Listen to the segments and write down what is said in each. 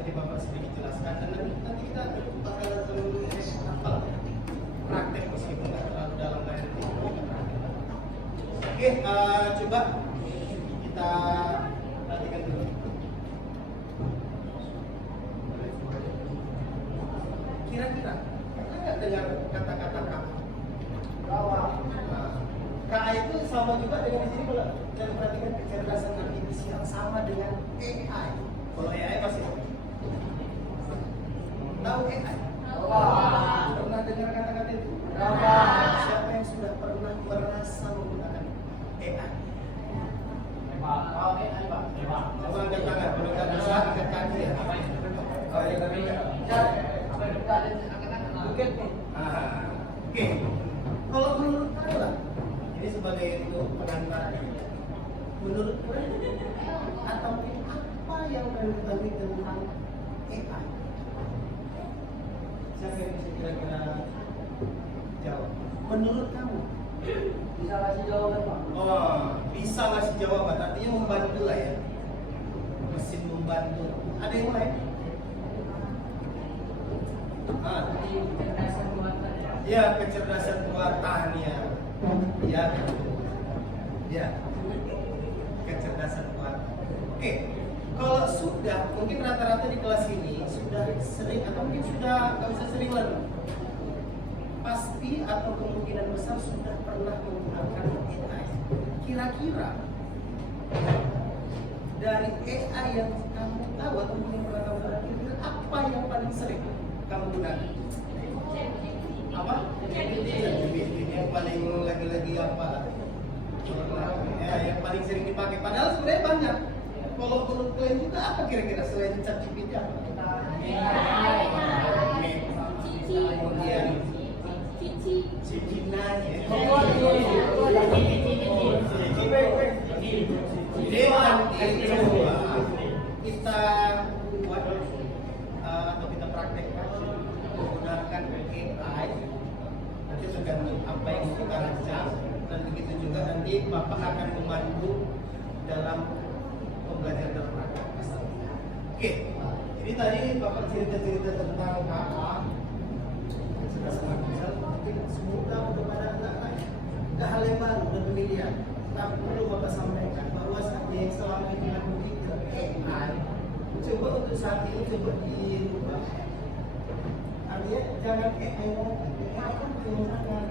nanti Bapak sedikit jelaskan dan nanti kita bakalan terlalu hafal praktek meskipun nggak terlalu dalam dari nanti kita praktek. Oke, coba kita perhatikan dulu. Kira-kira pernah nggak dengar kata-kata KA? KA itu sama juga dengan di sini kalau kita perhatikan kecerdasan artifisial sama dengan AI. Kalau AI pasti tahu AI? Pernah dengar kata-kata itu? Siapa yang sudah pernah merasa menggunakan AI? AI Pak. Coba angkat tangan, kalau nggak bisa angkat kaki ya. Oke. Kalau menurut kalian, ini sebagai itu pengantar. Menurut kalian atau apa yang kalian ketahui tentang AI? Siapa yang bisa kira-kira jawab? Menurut kamu? Bisa kasih jawaban Pak? Oh, bisa ngasih jawaban. Artinya membantu lah ya. Mesin membantu. Ada yang lain? Kecerdasan buatan. Ya, kecerdasan buatannya. Ya, ya. Kecerdasan buatan. Oke. Kalau sudah, mungkin rata-rata di kelas ini sudah sering atau mungkin sudah nggak usah sering lagi. Pasti atau kemungkinan besar sudah pernah menggunakan AI. Kira-kira dari AI yang kamu tahu atau mungkin pernah kamu gunakan, kira-kira apa yang paling sering kamu gunakan? Apa? Yang paling lagi-lagi apa? Ya, yang paling sering dipakai. Padahal sebenarnya banyak. Kalau menurut kalian juga apa kira-kira selain ChatGPT apa? Kemudian Cipina ya. Jadi nanti kita buat atau kita praktekkan menggunakan AI. Nanti tergantung apa yang kita rancang dan begitu juga nanti Bapak akan memandu dalam pembelajaran dan praktek. Oke, jadi tadi Bapak cerita-cerita tentang KA sudah sangat besar, mungkin semoga kepada anak-anak ada hal yang baru dan pemilihan. Tapi perlu Bapak sampaikan bahwasanya yang selama ini aku pikir AI, coba untuk saat ini coba dirubah. Artinya jangan AI lagi, AI kan pengurangan.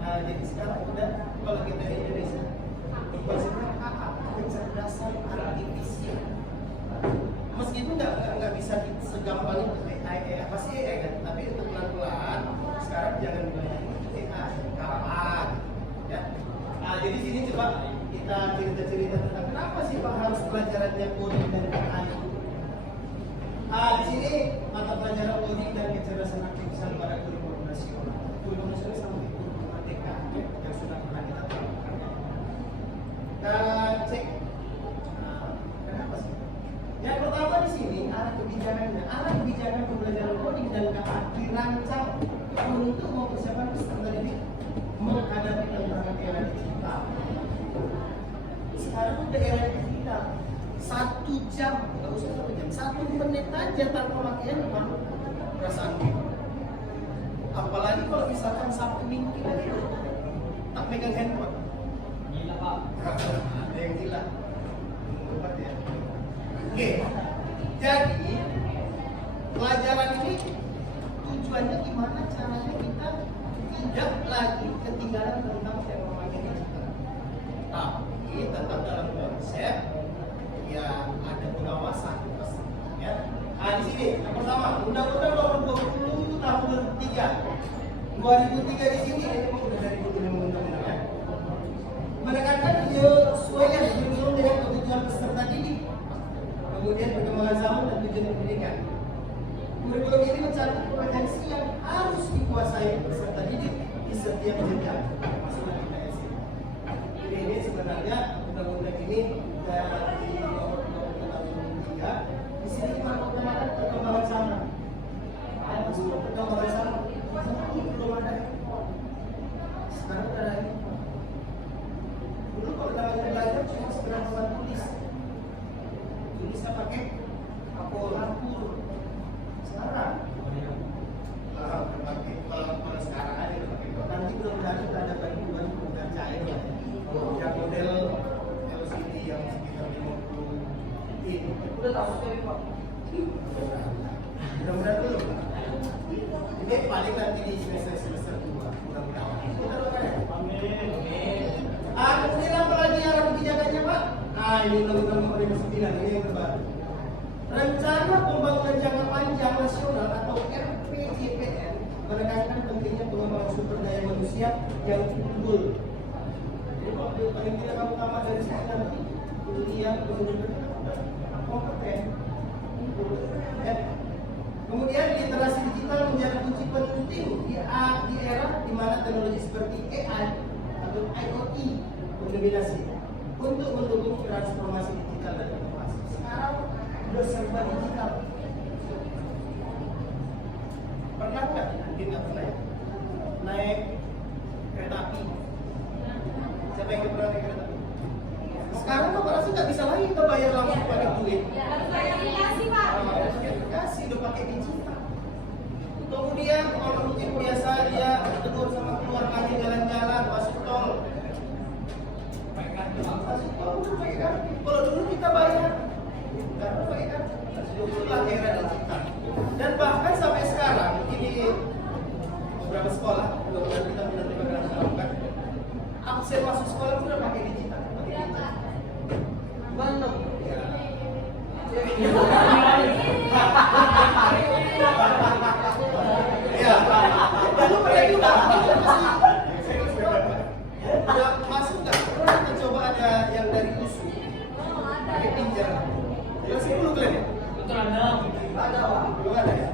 Nah, jadi sekarang udah kalau kita di Indonesia, konsepnya KA, kecerdasan artifisial. Meskipun nggak bisa segampang itu AI, pasti AI kan, tapi untuk pelan-pelan sekarang jangan dibayar AI kapan ya. Nah, jadi sini coba kita cerita-cerita tentang kenapa sih Pak harus pelajarannya coding dan AI. Di sini mata pelajaran coding dan kecerdasan artifisial pada kurikulum nasional. Kurikulum nasional sampai kurikulum merdeka yang sudah pernah kita terapkan. Kita cek kenapa sih? Yang pertama di sini arah kebijakan pembelajaran coding dan KA dirancang untuk mempersiapkan peserta didik menghadapi tantangan era digital. Sekarang udah era digital, 1 jam, nggak usah 1 jam, 1 menit aja tanpa latihan baru perasaan gitu. Apalagi kalau misalkan Sabtu Minggu kita gitu, tak megang handphone. Gila Pak. Ada yang gila. Ya. Oke, jadi pelajaran ini tujuannya gimana caranya kita tidak lagi ketinggalan tentang teknologi digital, tapi tetap dalam konsep ya ada pengawasan ya. Nah di sini yang pertama Undang-Undang Nomor 20 Tahun 2003 di sini ini sudah dari undang-undang ya. Menekankan penyesuaian kurikulum dengan kebutuhan peserta didik, kemudian perkembangan zaman dan tujuan pendidikan. Kurikulum ini mencakup kompetensi yang harus dikuasai peserta didik di setiap jenjang. Ini sebenarnya undang-undang ini dari nomor 20 tahun 2003. Di sini kita mengutamakan perkembangan zaman. Maksud perkembangan zaman, belum ada. Sekarang ada ini. Dulu kalau dalam belajar cuma sekedar tulis, tulisnya pakai apa? Lampur. Sekarang kalau sekarang aja nanti mudah-mudahan kita ada bantuan penggunaan cair ya. Yang model LCD yang sekitar 50 in. Udah tahu sekali Pak. Mudah-mudahan dulu. Ini paling nanti di semester 2 mudah-mudahan. Kemudian apa lagi yang harus dijaganya Pak? Ini undang-undang nomor 59 ini yang terbaru. Rencana Pembangunan Jangka Panjang Nasional atau RPJPN menekankan pentingnya pengembangan sumber daya manusia yang unggul. Jadi kalau paling tidak kamu tamat dari sini nanti kuliah kemudian kompeten. Ya. Kemudian literasi digital menjadi kunci penting di era di mana teknologi seperti AI atau IoT mendominasi untuk mendukung transformasi digital dan inovasi. Sekarang sudah serba digital. Pernah nggak? Mungkin nggak pernah ya? Naik kereta api. Siapa yang pernah naik kereta api? Sekarang kok rasa nggak bisa lagi kita bayar langsung pakai duit. Aplikasi udah pakai digital. Kemudian kalau mungkin biasa dia tegur sama keluarganya jalan-jalan masuk tol. Kalau dulu kita bayar, nggak pakai kan? Itulah era digital. Dan bahkan sampai sekarang ini beberapa sekolah, mudah-mudahan kita benar-benar melakukan absen masuk sekolah sudah pakai digital. Mana? Ya, lalu mereka udah masuk nggak? Pernah kita coba ada yang dari USU pakai pinjar. Jelasin dulu kalian ya. Ada, belum ada ya.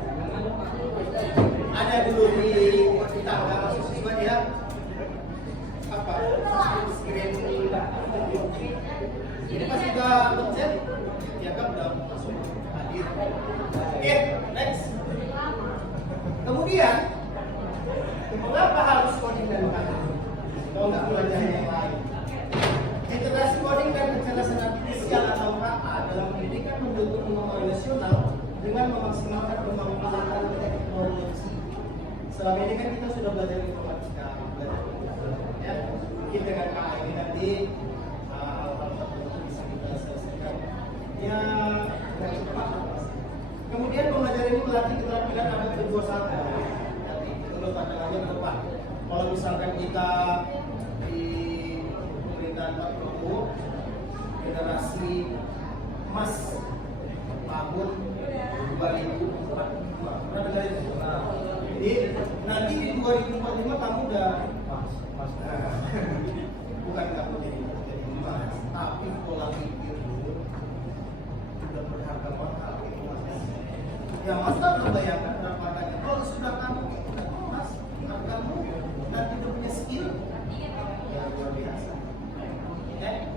Ada dulu di tangga masuk siswa dia apa? Screen ini pas sudah absen, dianggap udah masuk hadir. Oke, next. Kemudian, mengapa harus coding dan makanan? Kalau nggak belajar yang lain. Integrasi coding dan kecerdasan artifisial atau KA dalam pendidikan mendukung pembangunan nasional dengan memaksimalkan pemanfaatan teknologi. Selama ini kan kita sudah belajar informatika, belajar komputer, ya. Mungkin dengan KA ini nanti bisa kita selesaikan. Ya, dengan cepat. Kemudian pembelajaran ini melatih keterampilan ada berbuat. Nanti itu tantangannya ke depan. Kalau misalkan kita di pemerintahan Pak Prabowo generasi emas tahun 2045 pernah dengar itu? Jadi nanti di 2045 kamu udah mas. Bukan kamu jadi emas, tapi pola pikir dulu sudah berharga mahal itu mas. Ya mas tak bayangkan berapa harganya. Kalau sudah kamu emas, hargamu nanti udah punya skill ya luar biasa. Ya.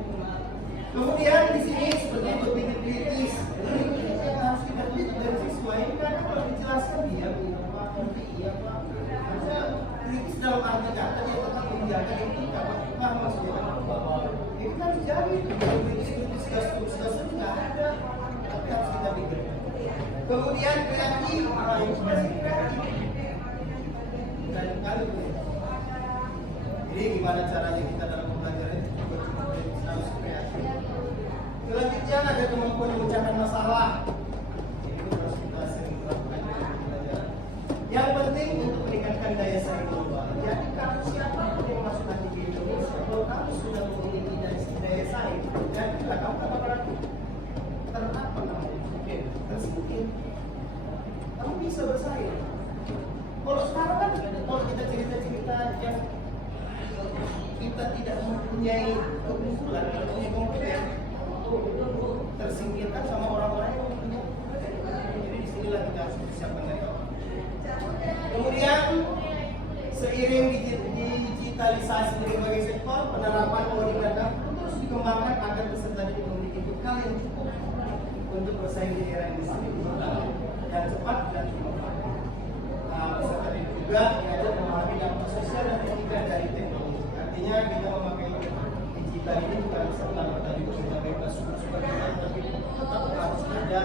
Kemudian di sini seperti berpikir kritis. Ini yang harus kita lihat dari siswa ini karena kalau dijelaskan dia apa nanti iya pak. Maksudnya kritis dalam arti kata dia tetap menjaga itu apa maksudnya kan? Itu kan jadi itu kritis gas nggak ada, tapi harus kita pikir. Kemudian kreatif, kreatif. Dan kali jadi gimana caranya kita dalam pembelajaran itu harus kreatif. Selanjutnya ada kemampuan memecahkan masalah. Itu harus kita sering lakukan dalam pembelajaran. Yang penting untuk meningkatkan daya saing global. Jadi kalau siapapun yang masuk nanti ke Indonesia, kalau kamu sudah memiliki daya saing, dan kita kamu katakan terapa namanya, tersingkir, kamu bisa bersaing. Kalau sekarang kan, kalau kita cerita-cerita yang kita tidak mempunyai keunggulan, tidak punya kompeten, tersingkirkan sama orang-orang yang punya. Jadi disinilah kita harus persiapkan dari awal. Kemudian seiring digitalisasi di berbagai sektor, penerapan coding dan data terus dikembangkan agar peserta didik memiliki bekal yang cukup untuk bersaing di era industri digital yang cepat dan inovatif. Peserta didik juga diajar memahami dampak sosial dan etika dari teknologi. Artinya kita memakai digital ini bukan serta merta juga sudah bebas suka-suka kita, tapi tetap harus ada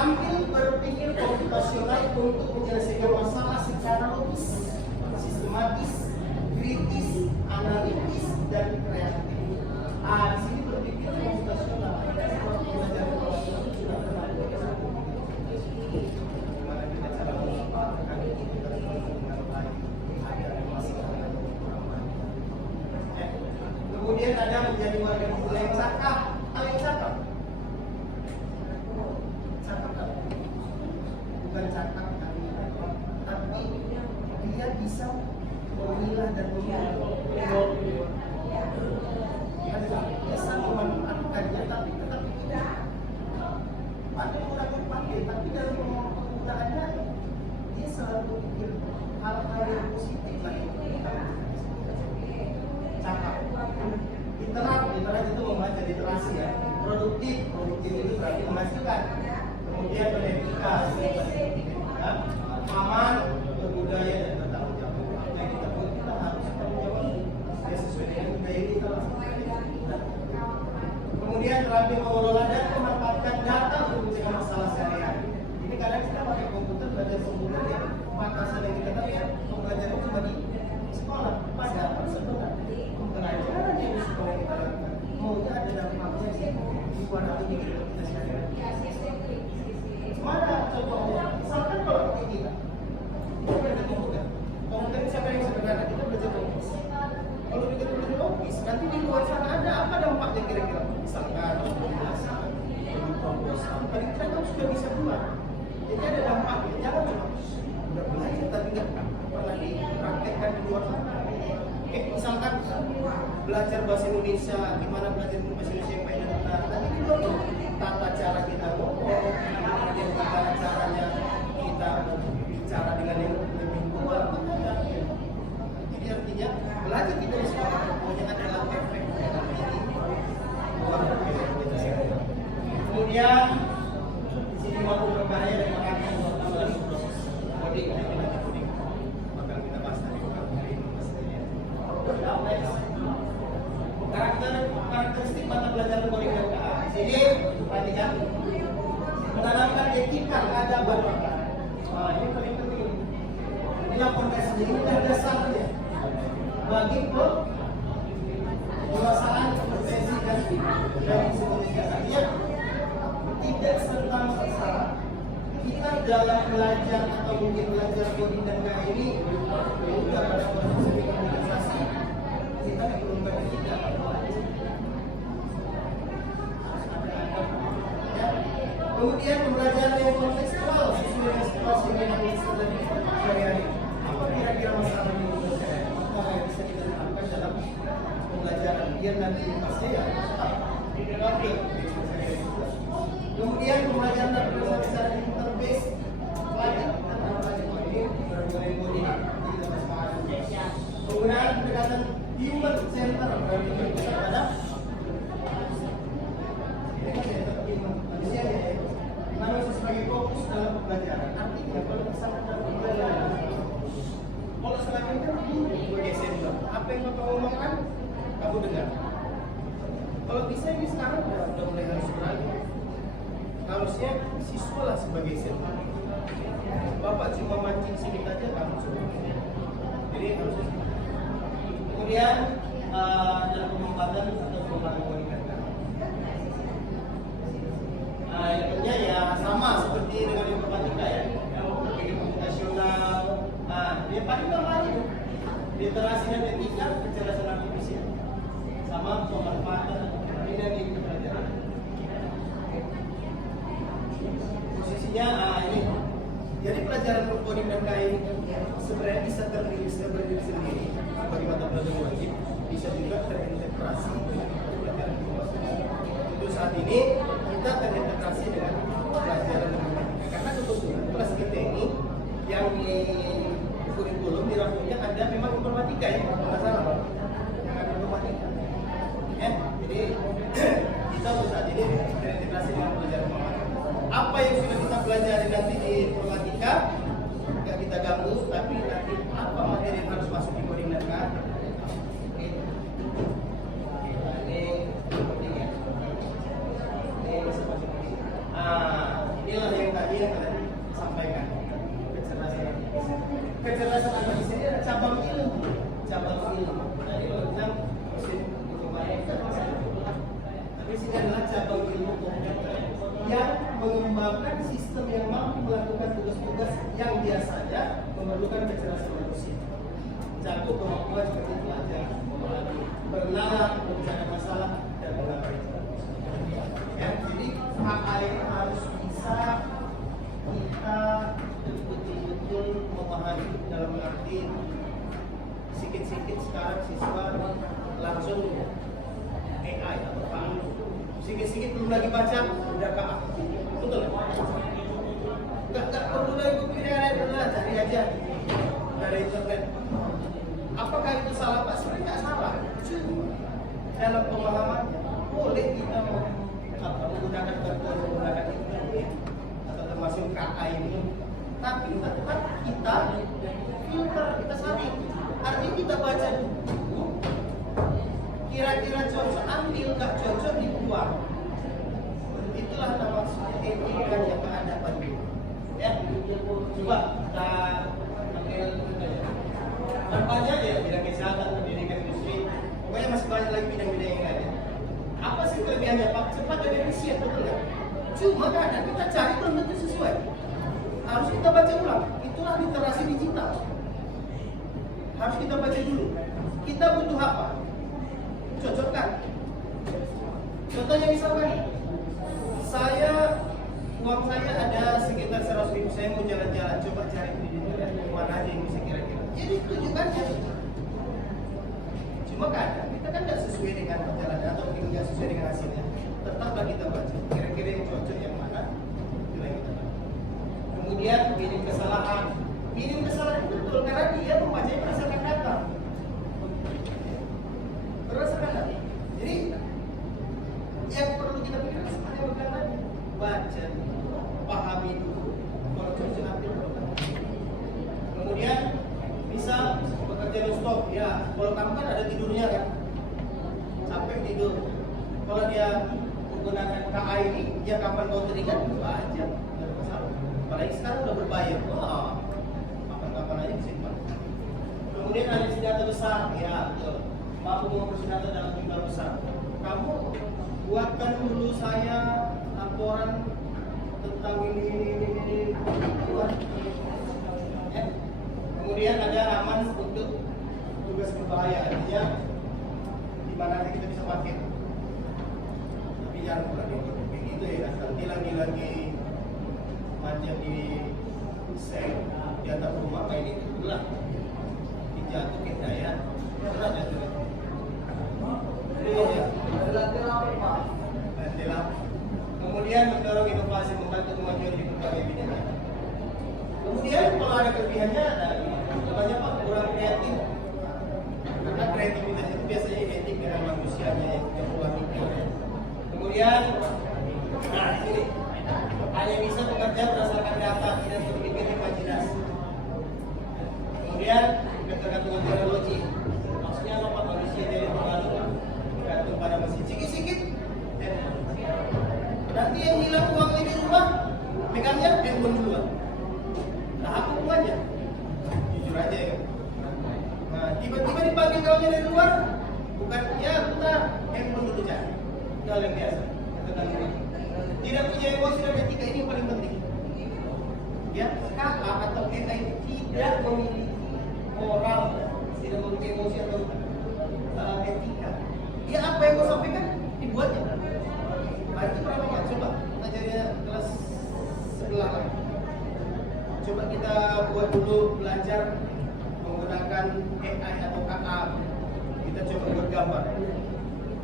Terampil berpikir komputasional untuk menyelesaikan masalah secara logis, sistematis, kritis, analitis, dan kreatif. Di sini berpikir komputasional. Belajar komputasional itu sudah pernah bagaimana kita cara memanfaatkan komputasional dengan baik, ada masalah atau kurang baik. Kemudian ada menjadi warga negara yang cakap. Yang cakap. Bukan cakap tapi dia bisa memilah dan memilih, bisa memanfaatkannya, tapi tetap tidak pandai menggunakan pandai, tapi dalam penggunaannya dia selalu pikir hal-hal yang positif lagi. Cakap, literasi itu membaca literasi ya. Produktif itu berarti menghasilkan. Kemudian beretika, aman, berbudaya dan bertanggung jawab. Apa yang kita buat kita harus bertanggung jawab ya, sesuai dengan budaya kita. Kemudian terampil mengelola dan memanfaatkan data untuk mencegah masalah sehari-hari. Ini kadang kita pakai komputer belajar komputer ya, batasan yang kita tahu ya, pembelajaran cuma di sekolah. Padahal sebenarnya pembelajaran yang di sekolah kita lakukan maunya ada dampaknya di luar atau di kehidupan kita sehari-hari. Mana contohnya? Misalkan kalau kita belajar komputer misalkan yang sederhana kita belajar logis. Kalau kita belajar logis, nanti di luar sana ada apa dampaknya kira-kira? Misalkan penjelasan, proposal, tadi kita kan sudah bisa buat. Jadi ada dampaknya. Jangan cuma udah belajar tapi nggak pernah dipraktekkan di luar sana. Misalkan belajar bahasa Indonesia, gimana belajar bahasa Indonesia yang baik dan benar. Nanti di luar tata cara kita ngomong, kemudian tata caranya kita bicara dengan yang lebih kuat, jadi artinya belajar kita di sekolah pokoknya adalah efek luar biasa. Kemudian di sini mampu berbahaya dan mengangkat melalui proses coding bakal kita bahas hari ini. Karakteristik mata pelajaran coding dan KA. Jadi perhatikan, menanamkan etika keadaban. Ini paling penting. Inilah fondasi, ini dasarnya bagi permasalahan kompetensi dan psikologi. Artinya tidak serta-merta kita dalam belajar atau mungkin belajar coding dan KA ini juga pada proses komunikasi kita diperlukan etika. Kemudian pembelajaran yang kontekstual sesuai dengan situasi yang sehari-hari. Apa kira-kira masalah yang bisa kita lakukan dalam pembelajaran biar nanti pasnya ya tetap. Oke. Kemudian pembelajaran dan pengusaha secara interface pelajar ini berbagai kode penggunaan pendekatan human center berarti berpusat pada manusia ya. Manusia sebagai fokus dalam pembelajaran. Artinya kalau misalkan dalam pembelajaran, kalau selama ini kan sebagai center, apa yang bapak ngomongkan, kamu dengar. Kalau bisa ini sekarang udah mulai harus beralih. Harusnya siswa lah sebagai center. Bapak cuma mancing sedikit aja kamu suruh. Jadi harusnya. Kemudian dalam penempatan atau pengembangan komunikasi. Yang kerja ya sama seperti dengan informatika ya, berpikir komputasional. Dia paling lama aja literasi dan etika, kecerdasan artifisial, sama pemanfaatan energi pelajaran. Posisinya ini. Jadi pelajaran coding dan KA ini sebenarnya bisa berdiri sendiri bagi mata pelajaran wajib, bisa juga terintegrasi dengan pelajaran informatika. Untuk saat ini kita terintegrasi dengan pelajaran informatika karena kebetulan kelas kita ini yang di kurikulum di rapotnya ada memang informatika ya, nggak salah yang ada informatika ya. Jadi kita untuk saat ini terintegrasi dengan pelajaran informatika. Apa yang sudah kita pelajari nanti di informatika nggak kita ganggu, tapi nanti apa materi yang harus masuk di coding dan KA ini penting ya. Inilah yang yang tadi sampaikan. Kecerdasan analis ini ada cabang ilmu. Tadi lo bilang mesin informatika. Tapi sini adalah cabang ilmu komputer yang mengembangkan sistem yang mampu melakukan tugas-tugas yang biasanya memerlukan kecerdasan manusia. Cakup kemampuan seperti belajar, memahami, bernalar, mencari masalah, dan mengapai. Ya, jadi AI harus bisa kita betul-betul memahami dalam arti sikit-sikit sekarang siswa langsung AI atau KA. Sikit-sikit belum lagi baca udah KA. Betul? Enggak perlu lagi buktinya, cari aja dari internet. Apakah itu salah Pak? Sebenarnya nggak salah. Cuma dalam pemahamannya boleh kita menggunakan bantuan menggunakan internet atau termasuk KA ini. Tapi tetap kita filter, kita saring. Artinya kita baca buku, kira-kira cocok ambil, nggak cocok dibuang. Itulah maksudnya etika yang keadaban. Ya, coba kita ambil apa aja ya, bidang kesehatan, pendidikan, industri, pokoknya masih banyak lagi bidang-bidang yang lain. Apa sih kelebihannya Pak? Cepat dan efisien, betul nggak? Cuma kadang kita cari belum tentu sesuai. Harus kita baca ulang. Itulah literasi digital. Harus kita baca dulu. Kita butuh apa? Cocokkan. Contohnya misalkan, uang saya ada sekitar 100.000, saya mau jalan-jalan, coba cari di internet mana aja yang bisa kira-kira. Jadi tunjukkan ya. Cuma kadang kita kan nggak sesuai dengan perjalanan atau nggak sesuai dengan hasilnya. Tetaplah kita baca. Kira-kira yang cocok yang mana? Itulah yang kita baca. Kemudian minim kesalahan. Minim kesalahan betul karena dia membacanya berdasarkan data. Berdasarkan data. Jadi yang perlu kita pikirkan seperti yang bilang tadi, baca, pahami dulu, kalau cocok ambil. Kemudian bisa bekerja non-stop. Ya, kalau kamu kan ada tidurnya kan, sampai tidur. Kalau dia menggunakan KA ini, dia kapan mau teringat, aja. Apalagi sekarang udah berbayar, wah, kapan-kapan aja bisa dipakai. Kemudian ada senjata besar, ya betul. Mampu mengukur senjata dalam jumlah besar. Kamu buatkan dulu saya laporan tentang ini. Buat. Ya. Kemudian ada aman untuk tugas berbahaya, artinya di mana kita bisa pakai. Tapi jangan pula begitu ya, nanti lagi macam di sel di atas rumah kayak ini belah dijatuh ke daya berat jatuh. Kemudian mendorong inovasi, membantu kemajuan di berbagai bidang. Kemudian kalau ada kelebihannya ada namanya Pak kurang kreatif. Karena kreativitas itu biasanya identik dengan manusianya yang kurang mikir. Kemudian ini hanya bisa bekerja berdasarkan data, tidak berpikir imajinasi. Kemudian ketergantungan teknologi, maksudnya apa? Manusia jadi tergantung pada mesin. Sikit-sikit nanti yang hilang uangnya di rumah, pegangnya handphone duluan. Nah aku aja, jujur aja ya. Nah tiba-tiba dipanggil kawannya dari luar, bukan ya bentar, handphone dulu cari. Itu hal yang biasa. Tidak punya emosi dan etika, ini yang paling penting. Ya, KA atau AI tidak memiliki moral, tidak memiliki emosi atau etika. Dia apa yang mau sampaikan dibuatnya. Nah itu pertama, coba ngajarnya kelas 11 lagi. Coba kita buat dulu belajar menggunakan AI atau KA. Kita coba buat gambar.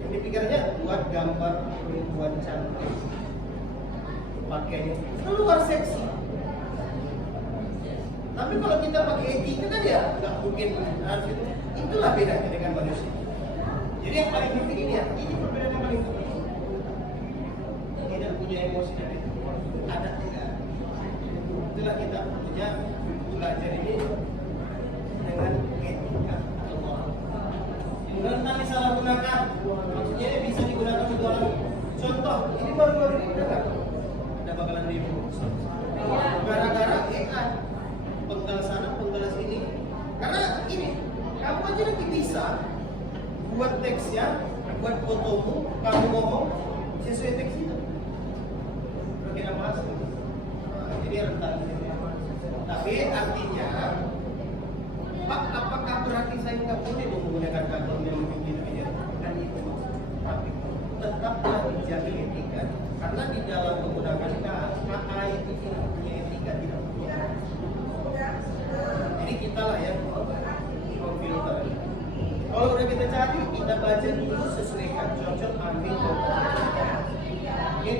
Yang dipikirnya buat gambar perempuan cantik. Pakainya keluar seksi. Tapi kalau kita pakai etika kan ya nggak mungkin harus itu. Itulah bedanya dengan manusia. Jadi yang paling penting ini ya, ini perbedaan yang paling penting. Tidak punya emosi dan etika. Ada tidak? Itulah kita punya belajar ini dengan etika atau moral. Rentan disalahgunakan, maksudnya ini bisa digunakan untuk orang. Contoh, ini baru digunakan. Ada bakalan ribut. buat fotomu, kamu ngomong sesuai teks itu. Kita bahas. Jadi rentan. Tapi artinya, Pak, apakah berarti saya nggak boleh menggunakan kata yang begini-begini? Bukan itu. Tapi tetaplah dijaga etika. Karena di dalam menggunakan KA itu tidak punya etika, tidak punya. Jadi kita lah ya memfilter. Kalau udah kita cari, kita baca dulu, sesuaikan, cocok, ambil. Oke.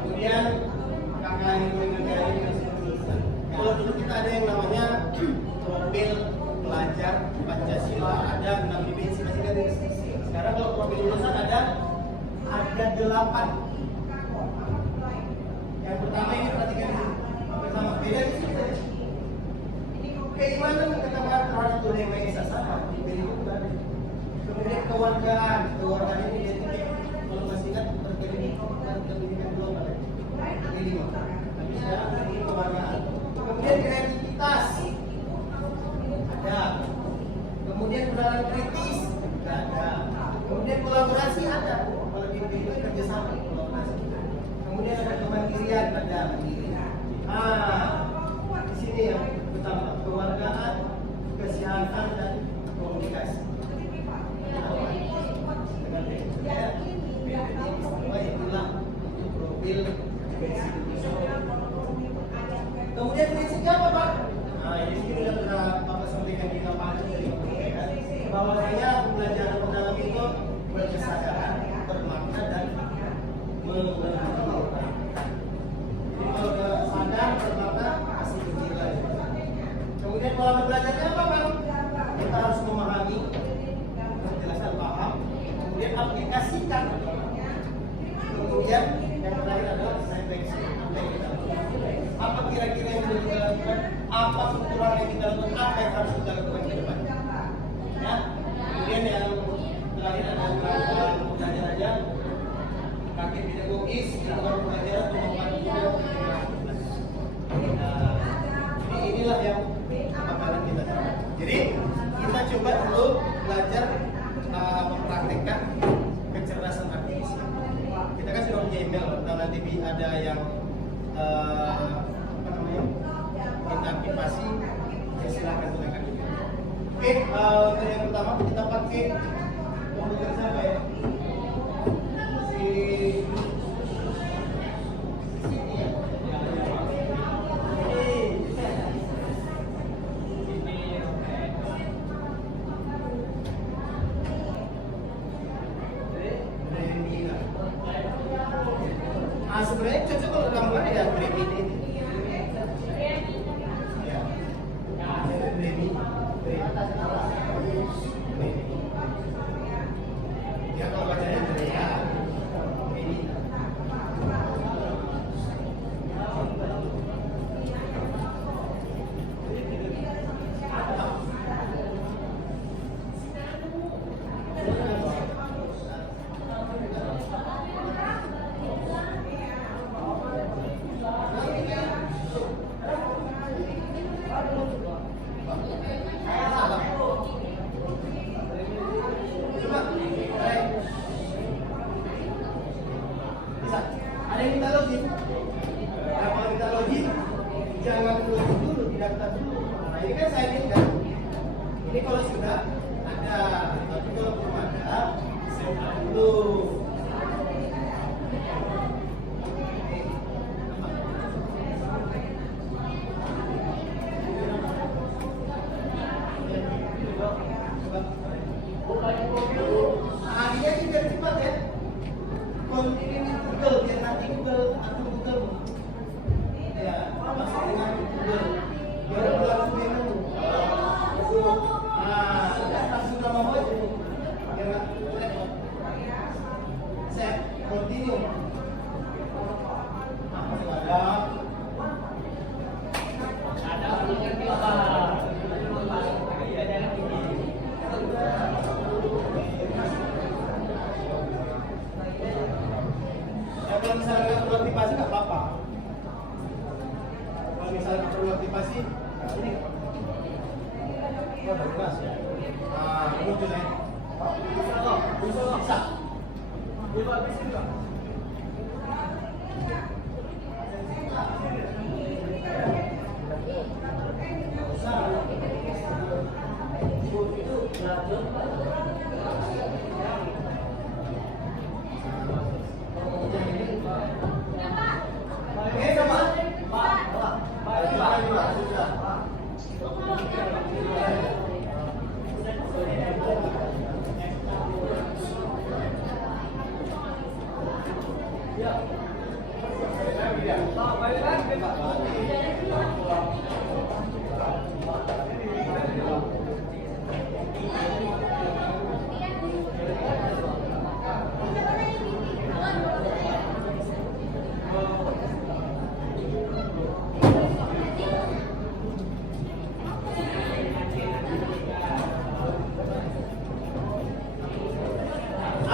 Kemudian kakak ini mengerjain. Kalau dulu kita ada yang namanya profil pelajar Pancasila, ada 6 dimensi masih ada. Sekarang kalau profil lulusan ada 8. Yang pertama ini perhatikan ini. Pertama beda di sini. Keimanan mengatakan orang Tuhan yang Maha Esa sama. Kemudian kewargaan ini identik. Kalau masih ingat pendidikan global. Ini 5. Tapi sekarang ini kewargaan. Kemudian kreativitas ada. Kemudian penalaran kritis ada. Kemudian kolaborasi ada. Kalau di itu kerjasama kolaborasi. Kemudian ada kemandirian ada mandiri. Di sini yang pertama kewargaan, kesehatan dan komunikasi. Itulah profil. Kemudian prinsipnya apa, Pak? Ini sudah pernah Bapak sampaikan di lapangan dari pendidikan bahwa saya pembelajaran mendalam itu berkesadaran, bermakna dan mengerti. Jadi kalau sadar, bermakna, kasih nilai. Kemudian pola belajarnya apa, Pak? Kita harus memahami, menjelaskan paham, kemudian aplikasikan. Kemudian yang terakhir adalah seleksi. Apa kira-kira yang bisa kita lakukan? Apa kekurangan yang kita lakukan? Apa yang harus kita lakukan ke depan? Ya. Kemudian yang terakhir adalah belajar aja. Kakek pedagogis, lingkungan pengajaran untuk membantu. Jadi inilah yang bakalan kita coba. Jadi kita coba dulu belajar mempraktekkan kecerdasan artifisial. Kita kan sudah punya email, kalau nanti ada yang aktivasi, ya silakan gunakan itu. Oke, untuk yang pertama kita pakai komputer siapa ya? Sebenarnya cocok kalau gambar ya Remini. Ya kalau bacanya ya ini. Ada yang minta login. Nah, kalau minta login, jangan login dulu, didaftar dulu. Nah, ini kan saya minta. Ini kalau sudah ada, tapi kalau belum ada, saya minta dulu. Dia juga cepat ya. Ini Google, biar nanti Google atau Google ya masuk dengan Google biar langsung dia kan langsung nama mau biar saya continue kalau misalnya nggak perlu aktivasi nggak apa-apa. Kalau misalnya nggak perlu aktivasi, ini bagus ya. Muncul ya.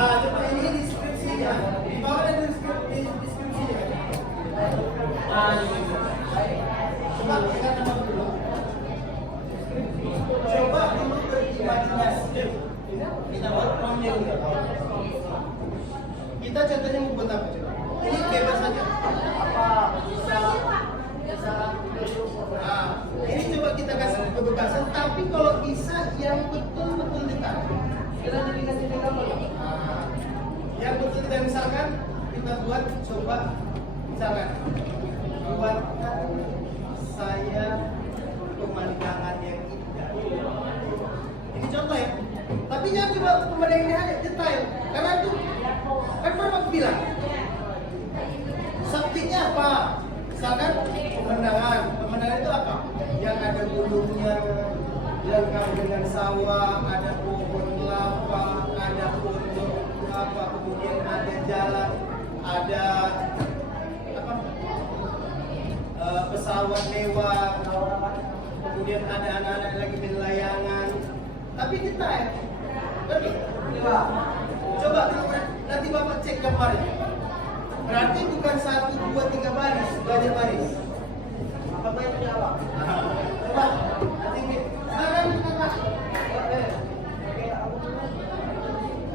Coba ini deskripsinya. Di bawah ada deskripsinya. Coba lihat nama dulu. Coba dulu berimajinasi. Kita buat promnya dulu. Kita contohnya mau buat apa? Ini bebas saja. Ini coba kita kasih kebebasan. Tapi kalau bisa yang betul-betul dekat. Kita jadi kasih gambar. Yang betul kita misalkan kita buat coba misalkan buatkan saya pemandangan yang indah. Ini contoh ya. Tapi jangan coba pemandangan ini hanya detail karena itu kan pernah aku bilang saktinya apa? Misalkan pemandangan itu apa? Yang ada gunungnya, lengkap dengan sawah, ada pohon kelapa, ada pohon apa, kemudian ada jalan, ada apa? Pesawat mewah, kemudian ada anak-anak lagi berlayangan, tapi detail. Betul? Coba nanti bapak cek gambarnya. Berarti bukan 1, 2, 3 baris, banyak baris. Apa itu apa? Coba nanti ini. Sekarang kita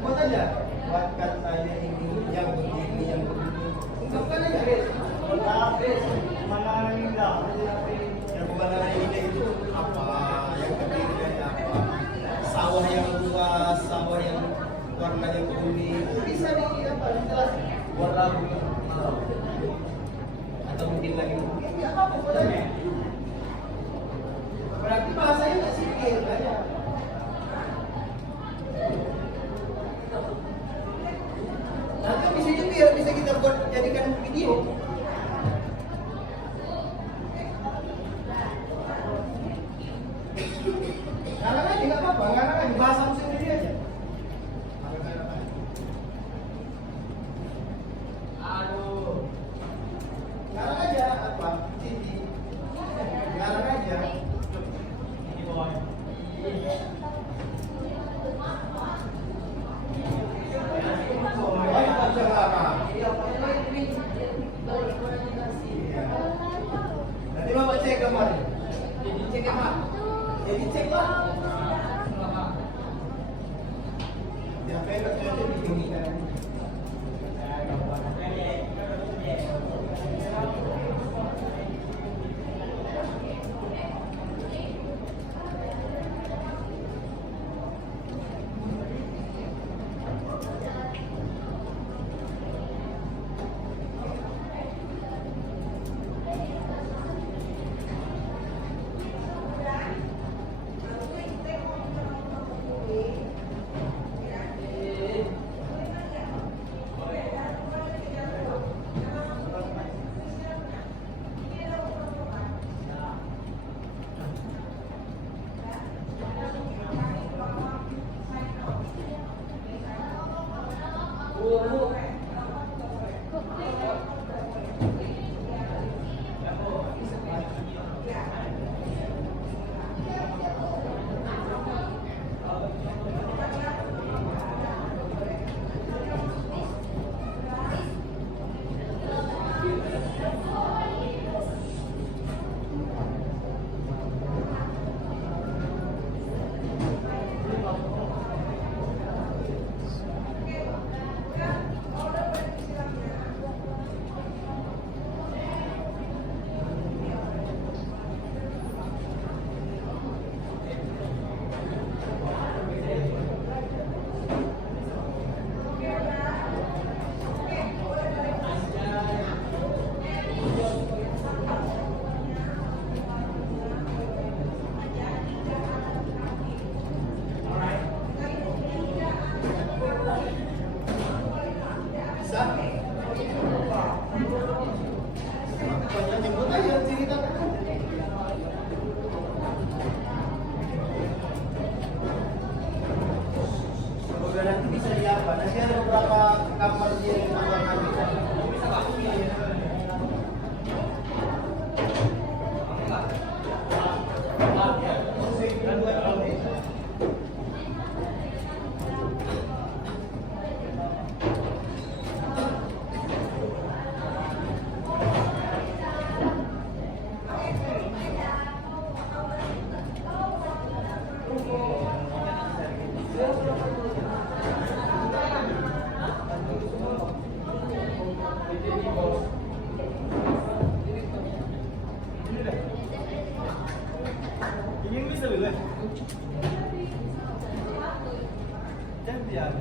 buat aja. Buatkan saya ini yang begini, yang begini. Ungkapkan aja. Mana indah? Yang pemandangan indah itu apa? Yang berdiri dari apa? Sawah yang luas, sawah yang warnanya kuning. Bisa di apa? Dijelaskan. Warna kuning. Atau mungkin lagi mungkin ya apa pokoknya. Berarti bahasanya nggak sipil aja. Nanti bisa juga biar bisa kita buat jadikan video. Ngarang aja nggak apa-apa, ngarang aja bahasa sendiri aja. Ngarang aja apa? Sini. Ngarang aja. Ini bawahnya. Nanti bapak cek gambar. Jadi cek apa? Jadi cek lah. Ya, kayak terjadi di sini kan. Champion.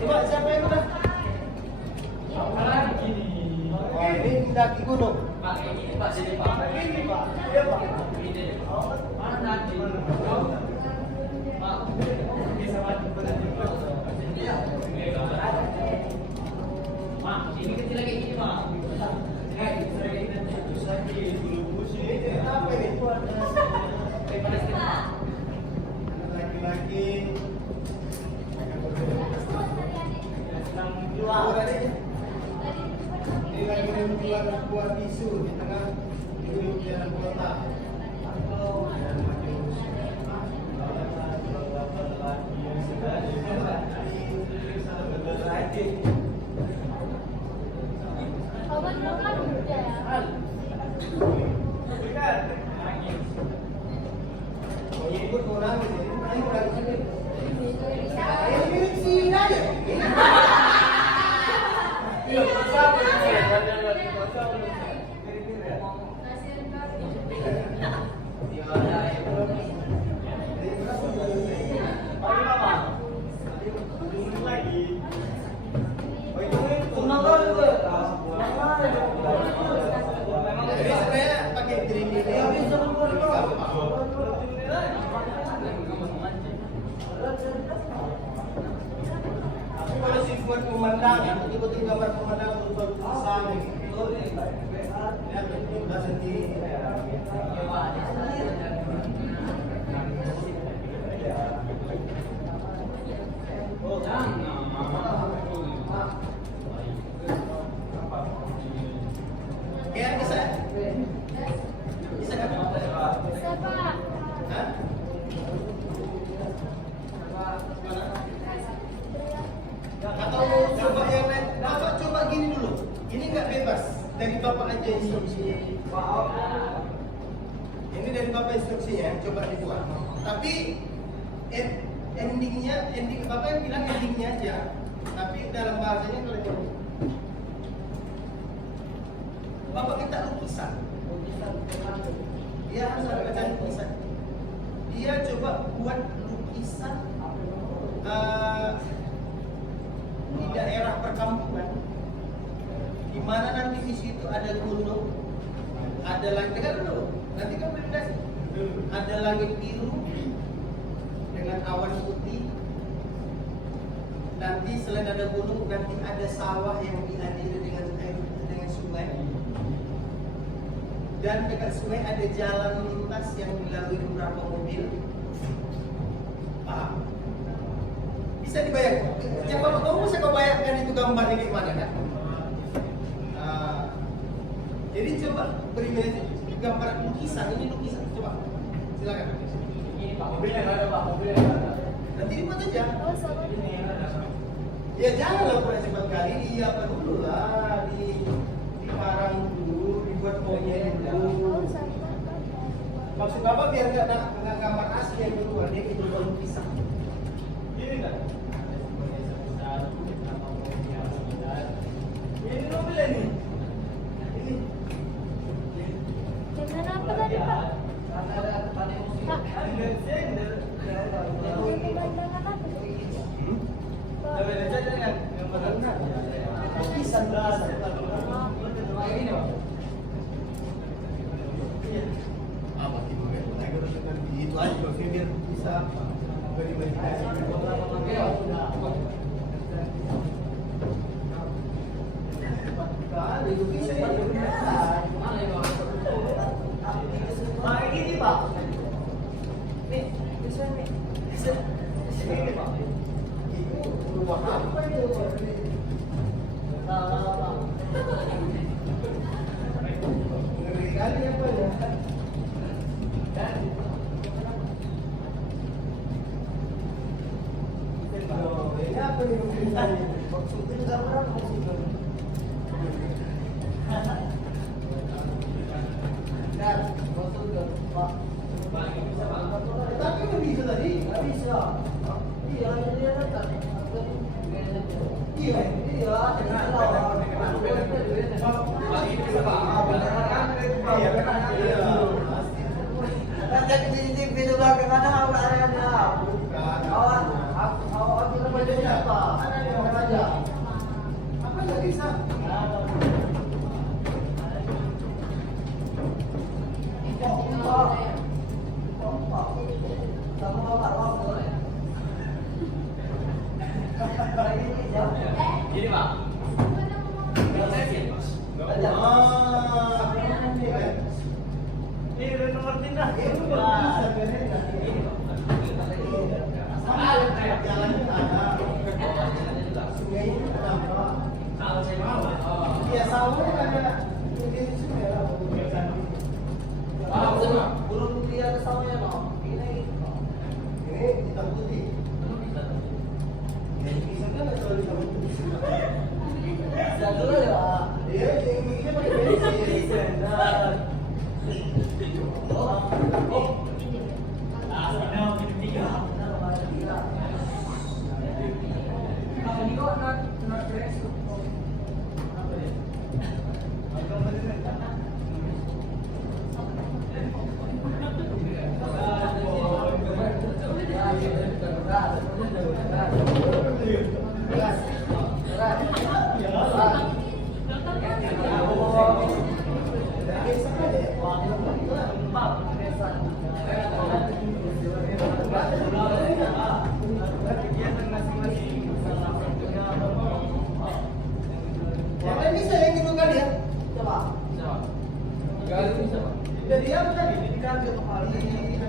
Coba siapa yang udah? Oh, ini mendaki gunung. Ini Pak, sini Pak. Ini Pak. Iya Pak. Mana nanti? Pak, bisa mati pada Iya. Mak, ini kecil lagi ini Pak. Apa ini? Laki-laki. Ini lagi menjual buah tisu di tengah jalan kota. Ikut orang ini, ini orang ini. Ini milik si Daya. Jadi sebenarnya pakai drink ini lebih gampang. Tapi kalau sih buat pemandangan, betul-betul gambar pemandangan betul pisang gitu. Ya, itu udah sendiri. Ya, bisa. Bisa kan? Hah? Atau coba yang lain, Bapak coba gini dulu. Ini nggak bebas, dari Bapak aja instruksi. Ini dari Bapak instruksi ya, coba dibuat. Tapi ending Bapak yang bilang endingnya aja. Tapi dalam bahasanya kalau Bapak minta lukisan. Dia harus ada baca lukisan. Dia coba buat lukisan di daerah perkampungan, di mana nanti di situ ada gunung, ada langit. Dengar dulu, nanti kan berdasar. Ada langit biru dengan awan putih. Nanti selain ada gunung, nanti ada sawah yang diadili dengan sungai. Dan dekat sungai ada jalan lintas yang dilalui beberapa mobil. Paham? Bisa dibayangkan? Coba kamu bisa kau bayangkan itu gambarnya gimana kan? Nah, jadi coba beri gambar lukisan. Ini lukisan, coba silakan. Ini Pak, mobilnya nggak ada Pak, mobilnya nggak ada. Nanti dibuat aja. Ya janganlah pernah cepat kali. Iya apa dulu lah di parang dulu, dibuat maunya dulu. Maksud Bapak biar nggak gambar asli yang keluar, dia itu lukisan. Gini kan? Ini mobilnya nih. Ini. Dengan apa tadi Pak? Ada tempat yang musik. Pak. Pemandangan apa? Lukisan bahasa. ini Pak. Apa itu? Itu aja loh, biar bisa beri-beri. Kali lukisan itu. Nah, ini Pak. Nih, ini Pak. Apa itu? Ngeri kali apa ya? Ini apa nih ceritanya? Maksudnya nggak pernah maksudnya. Tapi nggak bisa tadi. Nggak bisa. Iya, dia datang. Iya, iya. Apa nggak bisa? Gini Pak. Ini nomor tindak. Iya, sawahnya kan ada di sungai lah. Belum dia ke sawahnya no. Ini hitam putih. Yang bisa kan ada soal hitam putih. Bisa dulu ya. Iya, yang begini pakai bensin. Yang lain bisa yang itu kali ya? Coba. Kali bisa Pak. Jadi apa tadi? Dikantor diaktifasi. Ini bisa.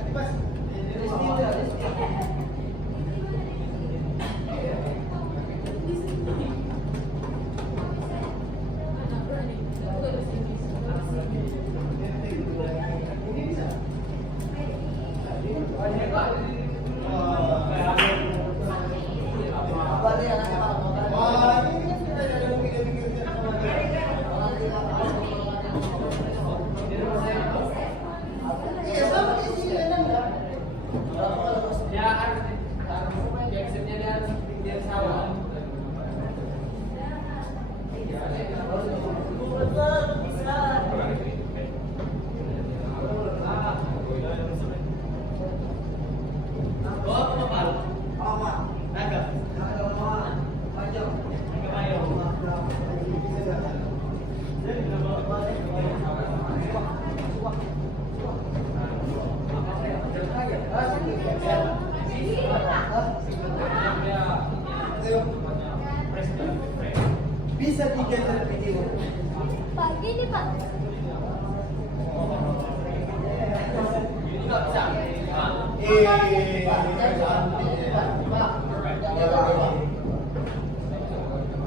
Wah, ini kan kita ada yang pikir-pikir sama dia. Iya, sama di sini kan enggak? Ya harus biasanya dia harus dia sawah. Bisa digeser video. Pak, gini Pak.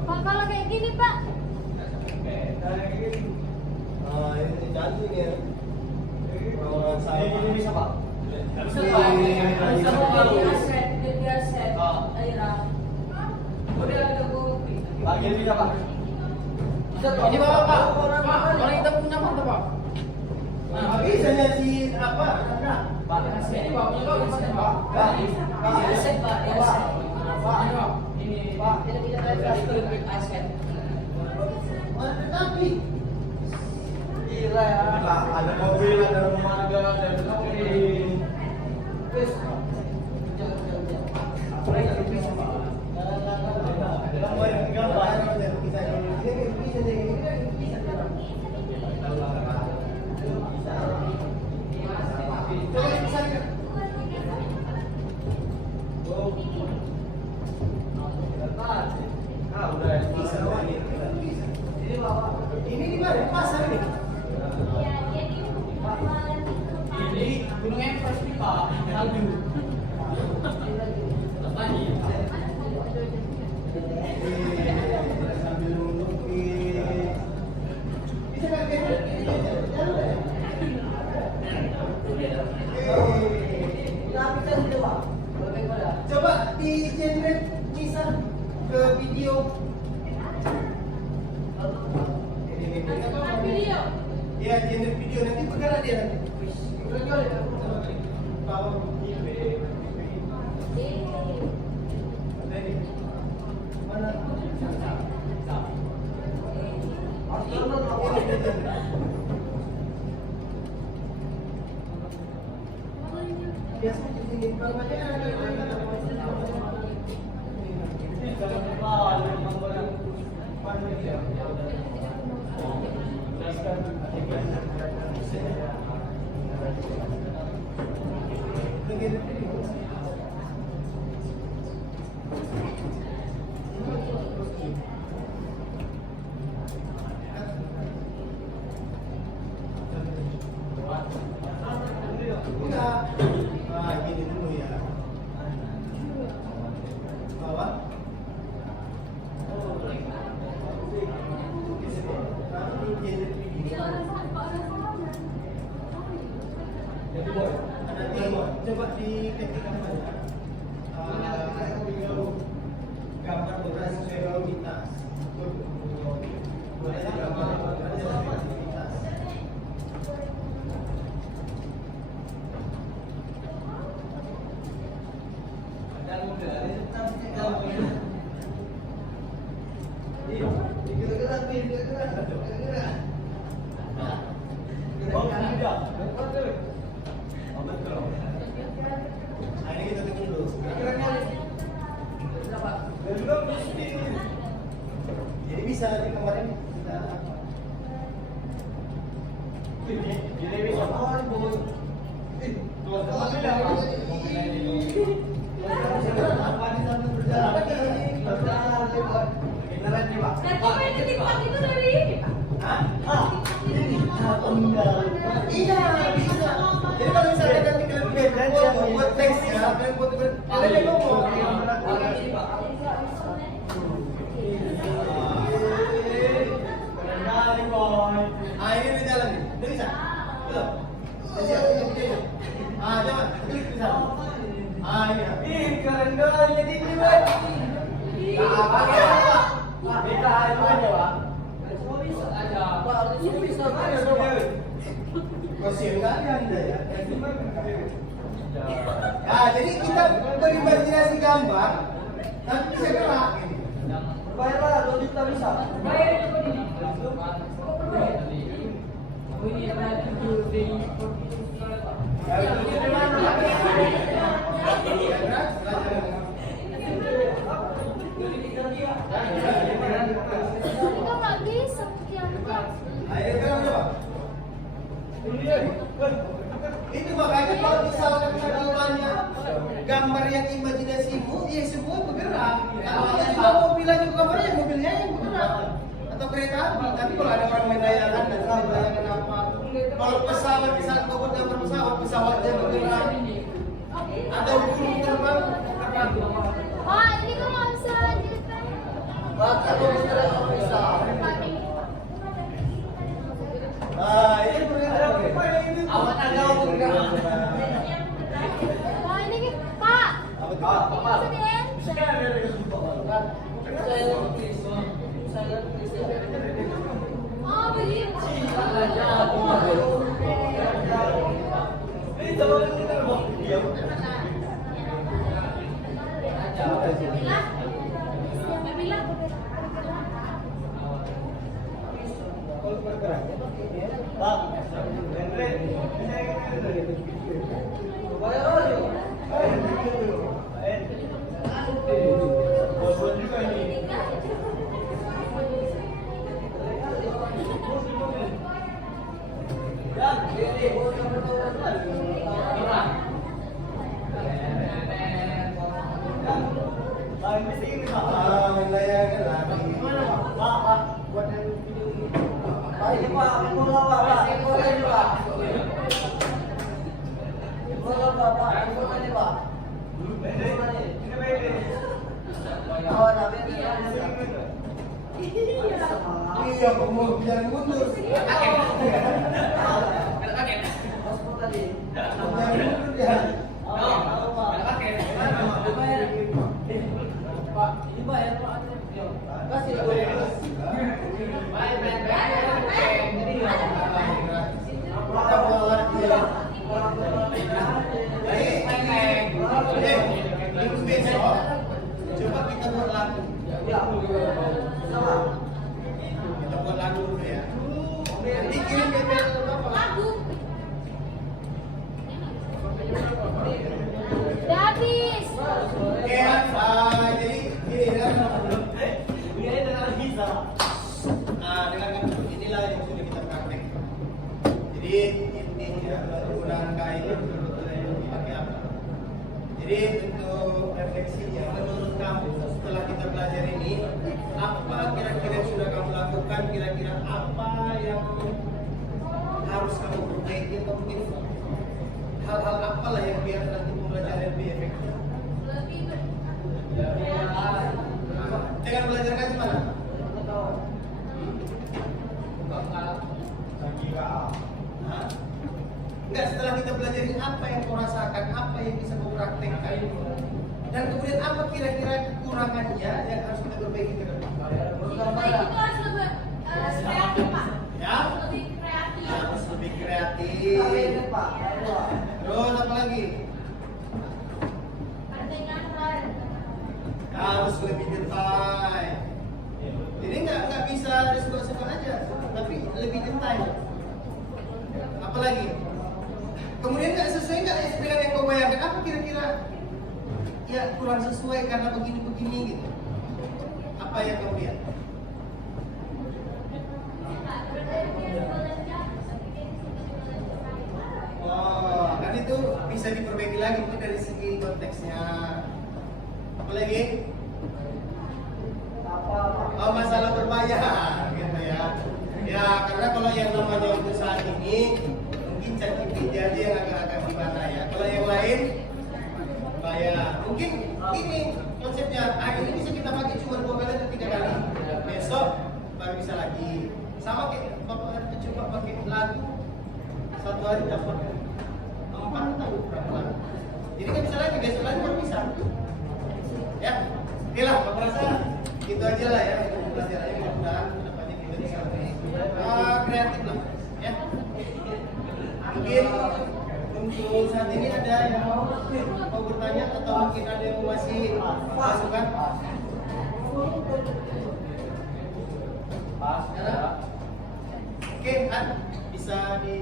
Pak, kalau kayak gini Pak. Ini cantik ya. Orang saya Ini bisa Pak. Bisa Pak. Bisa Pak. Dia set. Aira. Udah ada bukti. Pak, gini bisa Pak. Bisa Pak. Ini Bapak, Pak. Pak, kalau kita punya mata, Pak. Nah, bisanya si apa? Pak, Ini Pak, punya Pak, gimana, Pak? Dia set Pak, dia set. Pak, ini Pak. ini Pak, ini kita kasih ke asket. Tapi gila ya. Ada mobil, ada rumah, ada mobil. Wes. Jangan. Apa yang bisa Pak? Ini di mana? Pasar ini. Ini Gunung Everest nih Pak, salju. Lagi. Sambil melukis. Bisa kan kayak coba di generate misal ke video. Video. Ya, generate video nanti bergerak dia nanti. Power mana? Biasa di kalau aja Enggak. Nah, gini dulu ya. Bawah. Coba diketikkan saja gambar beras prioritas. Boleh gambar beras prioritas. Ini kita tunggu dulu. Jadi bisa di kemarin kita jadi bisa Iya, bisa. Jadi kalau misalnya nanti kalian buat teks ya, kalian buat kalian ngomong. Ah, ini udah jalan nih. Udah bisa? Belum? Udah siap? Ah, jangan. Itu bisa. Ah, iya. Ih, keren banget jadi ini, Pak. Nah, pakai apa? Kita aja, Pak. Kosir kali Anda ya. Nah, jadi kita berimajinasi gambar, tapi bisa gerak. Bayarlah, 2 juta bisa. Bayar itu begini. Itu makanya kalau misalkan tadinya gambar yang imajinasimu, ya semua bergerak. Kalau kita mau bilang juga gambarnya, mobilnya yang bergerak atau kereta api. Tapi kalau ada orang main layangan dan layangan apa, kalau pesawat misalkan kau buat gambar pesawatnya bergerak atau burung terbang. Oh, ini kok nggak bisa lanjutkan? Maka komputer nggak bisa. Ah, ini bergerak apa ini? Awan ada bergerak. Oh, ini Pak. Apa? Ini bisa Oh, begitu. Ini kalau kita mau diam. Bilang. Kalau bergerak, Pak, Andre, juga ini. Kawan, Iya, kamu jangan mundur. Jangan mundur ya. Pak, ini bayar Pak. Kasih Minggu besok coba kita buat lagu. Kita buat lagu dulu ya. Nanti kirim email apa? Lagu. Udah habis. Oke, jadi ini dengarkan dulu. Inilah yang sudah kita praktek. Jadi intinya penggunaan kain itu betul-betul yang dipakai apa? Jadi untuk refleksinya, menurut kamu setelah kita belajar ini, apa kira-kira yang sudah kamu lakukan? Kira-kira apa yang harus kamu perbaiki atau mungkin hal-hal apalah yang biar nanti pembelajaran lebih efektif? Dengan belajar kan gimana? Hah? Enggak, setelah kita belajar ini apa yang kau rasakan, apa yang bisa kau praktekkan, dan kemudian apa kira-kira kekurangannya yang harus kita perbaiki ke depan? Baik itu harus lebih kreatif, Pak. Ya? Lebih kreatif. Harus lebih kreatif. Terus apa lagi? Kedengaran. Harus lebih detail. Jadi nggak bisa suka-suka aja, tapi lebih detail. Apa lagi? Kemudian nggak sesuai nggak dengan yang kau bayangkan? Apa kira-kira? Ya kurang sesuai karena begini-begini gitu. Apa yang kau lihat? Oh, kan itu bisa diperbaiki lagi itu dari segi konteksnya. Apa lagi? Oh, masalah berbayar gitu ya. Ya, karena kalau yang namanya untuk saat ini mungkin ChatGPT aja yang agak-agak gimana ya. Kalau yang lain bayar. Mungkin ini konsepnya, ini bisa kita pakai cuma 2 kali atau 3 kali. Besok baru bisa lagi. Sama kayak Bapak itu coba pakai lagu 1 hari dapat 4 atau berapa lagu. Jadi kan bisa lagi, besok lagi baru bisa. Ya, oke lah, Bapak rasa itu aja lah ya untuk pembelajarannya, mudah-mudahan kedepannya kita bisa lebih kreatif lah ya. Mungkin untuk saat ini ada yang mau bertanya atau mungkin ada yang masih masukan? Oke, bisa di.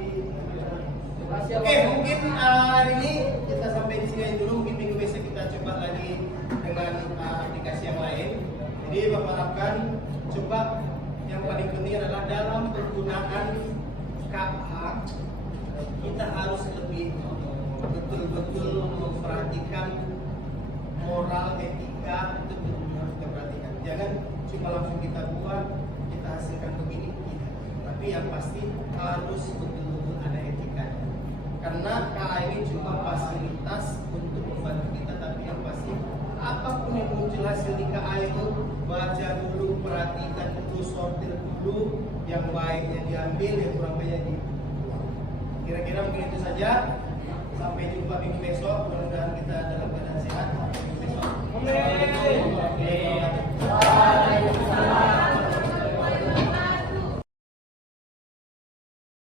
Oke, mungkin hari ini kita sampai di sini dulu. Mungkin minggu besok kita coba lagi dengan aplikasi yang lain. Jadi Bapak harapkan coba yang paling penting adalah dalam penggunaan KA kita harus lebih betul-betul memperhatikan moral, etika, itu betul-betul harus kita perhatikan. Jangan cuma langsung kita buat, kita hasilkan begini, tidak. Tapi yang pasti harus betul-betul ada etikanya. Karena KA ini cuma fasilitas untuk membantu kita, tapi yang pasti apapun yang muncul hasil di KA itu baca dulu, perhatikan dulu, sortir dulu, yang baiknya diambil, yang kurang baiknya dibuang. Kira-kira mungkin itu saja. Sampai jumpa minggu besok. Mudah-mudahan kita dalam